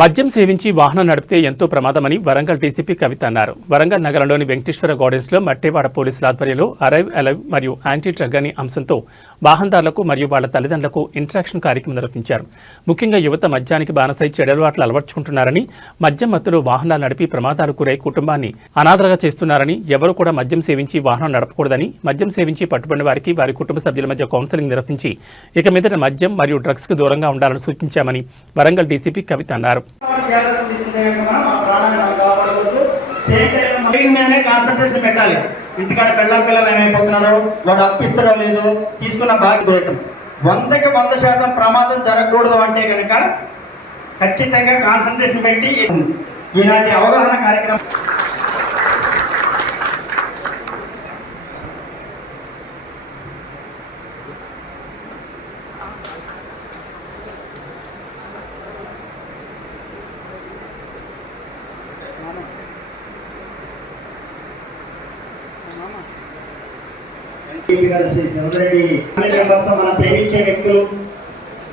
మద్యం సేవించి వాహనం నడిపితే ఎంతో ప్రమాదమని వరంగల్ డీసీపీ కవిత అన్నారు. వరంగల్ నగరంలోని వెంకటేశ్వర గార్డెన్స్లో మట్టేవాడ పోలీసుల ఆధ్వర్యంలో అరైవ్ అలైవ్ మరియు యాంటీ డ్రగ్ అనే అంశంతో వాహనదారులకు మరియు వాళ్ల తల్లిదండ్రులకు ఇంటరాక్షన్ కార్యక్రమం నిర్వహించారు. ముఖ్యంగా యువత మద్యానికి బానిసై చెడలవాట్లు అలవర్చుకుంటున్నారని, మద్యం మత్తులో వాహనాలు నడిపి ప్రమాదాలు గురై కుటుంబాన్ని అనాథలుగా చేస్తున్నారని, ఎవరు కూడా మద్యం సేవించి వాహనం నడపకూడదని, మద్యం సేవించి పట్టుబడిన వారికి వారి కుటుంబ సభ్యుల మధ్య కౌన్సిలింగ్ నిర్వహించి ఇక మీదట మద్యం మరియు డ్రగ్స్ కు దూరంగా ఉండాలని సూచించామని వరంగల్ డీసీపీ కవిత అన్నారు. కాన్సన్ట్రేషన్ పెట్టాలి. ఇంటికాడ పిల్లలు ఏమైపోతున్నారో, వాడు అప్పిస్తాడో లేదో తీసుకున్న బాధ్యత 100కి 100% ప్రమాదం జరగకూడదు అంటే కనుక ఖచ్చితంగా కాన్సన్ట్రేషన్ పెట్టి ఈనాటి అవగాహన కార్యక్రమం మన ప్రేమించే వ్యక్తులు,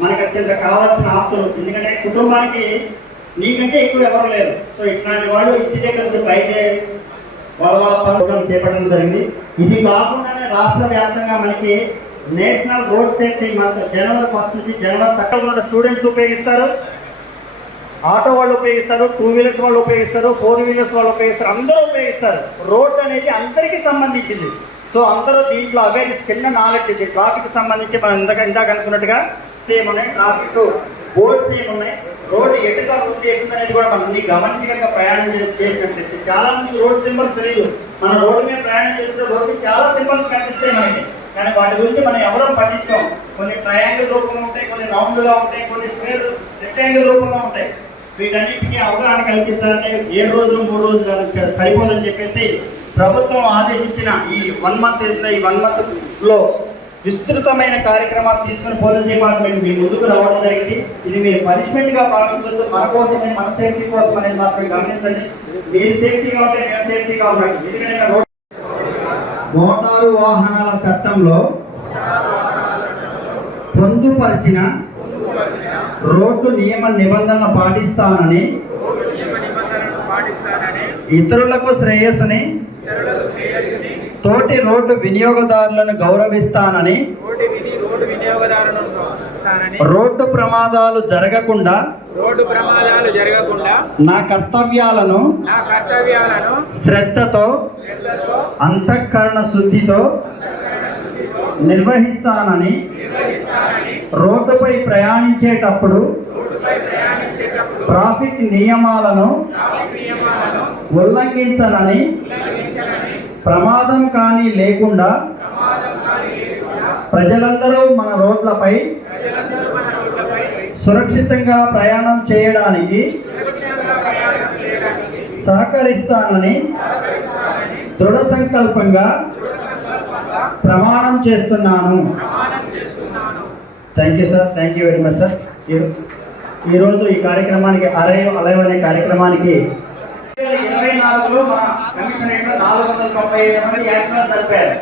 మనకు అత్యంత కావాల్సిన ఆప్తులు. ఎందుకంటే కుటుంబానికి నీకంటే ఎక్కువ ఎవరు లేరు. సో ఇట్లాంటి వాళ్ళు ఇంటి దగ్గర బయలుదేరి వాళ్ళ పనులు చేపట్టడం జరిగింది. ఇది కాకుండానే రాష్ట్ర వ్యాప్తంగా మనకి నేషనల్ రోడ్ సేఫ్టీ మంత్ జనవరి 1 నుంచి జనవరి 30 స్టూడెంట్స్ ఉపయోగిస్తారు, ఆటో వాళ్ళు ఉపయోగిస్తారు, 2 వీలర్స్ వాళ్ళు ఉపయోగిస్తారు, 4 వీలర్స్ వాళ్ళు ఉపయోగిస్తారు, అందరూ ఉపయోగిస్తారు. రోడ్డు అనేది అందరికీ సంబంధించింది. సో అందరూ దీంట్లో అవే చిన్న నాలెడ్జ్ ఇది. ట్రాఫిక్ సంబంధించి మనం ఇందాక అనుకున్నట్టుగా సేమ్ ఉన్నాయి, ట్రాఫిక్ బోర్డ్స్ ఏమున్నాయి, రోడ్డు ఎటుగా ఉంది అనేది కూడా మనం గమనించగా ప్రయాణం చేసినట్లయితే చాలా మంది రోడ్ సింబల్స్ తెలియదు. మన రోడ్డు మీద ప్రయాణం చేస్తే రోడ్డు చాలా సింబల్స్ కనిపిస్తాయి మనకి, కానీ వాటి గురించి మనం ఎవరూ పట్టించాం. కొన్ని ట్రయాంగిల్ రూపంలో ఉంటాయి, కొన్ని రౌండ్గా ఉంటాయి, కొన్ని స్క్వేర్ రెక్టాంగిల్ రూపంలో ఉంటాయి. వీటన్నిటికీ అవగాహన కల్పించాలంటే 7 రోజులు 3 రోజులు సరిపోదని చెప్పేసి ప్రభుత్వం ఆదేశించిన ఈ 1 మంత్ ఈ 1 మంత్లో విస్తృతమైన కార్యక్రమాలు తీసుకుని పోలీస్ డిపార్ట్మెంట్ మీ ముందుకు రావడం జరిగింది. ఇది మీరు పనిష్మెంట్గా భావించొద్దు, మన కోసమే, మన సేఫ్టీ కోసం అనేది మాత్రమే గమనించండి. మీరు సేఫ్టీగా ఉంటే మేము సేఫ్టీగా ఉన్నాం. ఎందుకంటే మోటారు వాహనాల చట్టంలో పొందుపరిచిన రోడ్డు నియమ నిబంధనలు పాటిస్తానని, ఇతరులకు శ్రేయస్సుని, తోటి రోడ్డు వినియోగదారులను గౌరవిస్తానని, రోడ్డు ప్రమాదాలు జరగకుండా నా కర్తవ్యాలను శ్రద్ధతో అంతఃకరణ శుద్ధితో నిర్వహిస్తానని, రోడ్డుపై ప్రయాణించేటప్పుడు ట్రాఫిక్ నియమాలను ఉల్లంఘించనని, ప్రమాదం కానీ లేకుండా ప్రజలందరూ మన రోడ్లపై సురక్షితంగా ప్రయాణం చేయడానికి సహకరిస్తానని దృఢ సంకల్పంగా ప్రమాణం చేస్తున్నాను. Thank you sir, thank you very much sir. ఈరోజు ఈ కార్యక్రమానికి అరైవ్ అనే కార్యక్రమానికి 2024లో మా కమిషనరేట్లో 497 మంది యాక్టివ్గా జరిపారు.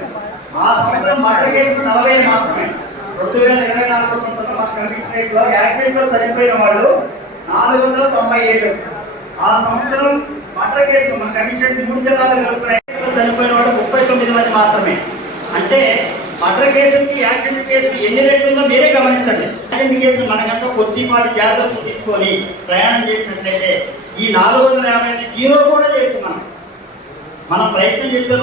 ఆ సంవత్సరం మర్డర్ కేసు 40 మాత్రమే. 2024 సంవత్సరం మా కమిషనరేట్లో యాక్టివ్గా చనిపోయిన వాళ్ళు 497. ఆ సంవత్సరం మర్డర్ కేసు మా కమిషన్ 3 జిల్లాలు కలుపుకున్న చనిపోయిన వాళ్ళు 39 మంది మాత్రమే. అంటే మర్డర్ కేసుకి యాక్సిడెంట్ కేసు ఎన్ని రేట్లు ఉందో మీరే గమనించండి. యాక్సిడెంట్ కేసు మనకంతా కొద్దిపాటి జాగ్రత్తలు తీసుకొని ప్రయాణం చేసినట్లయితే ఈ 450 జీరో కూడా చేస్తున్నాం. మనం ప్రయత్నం చేస్తే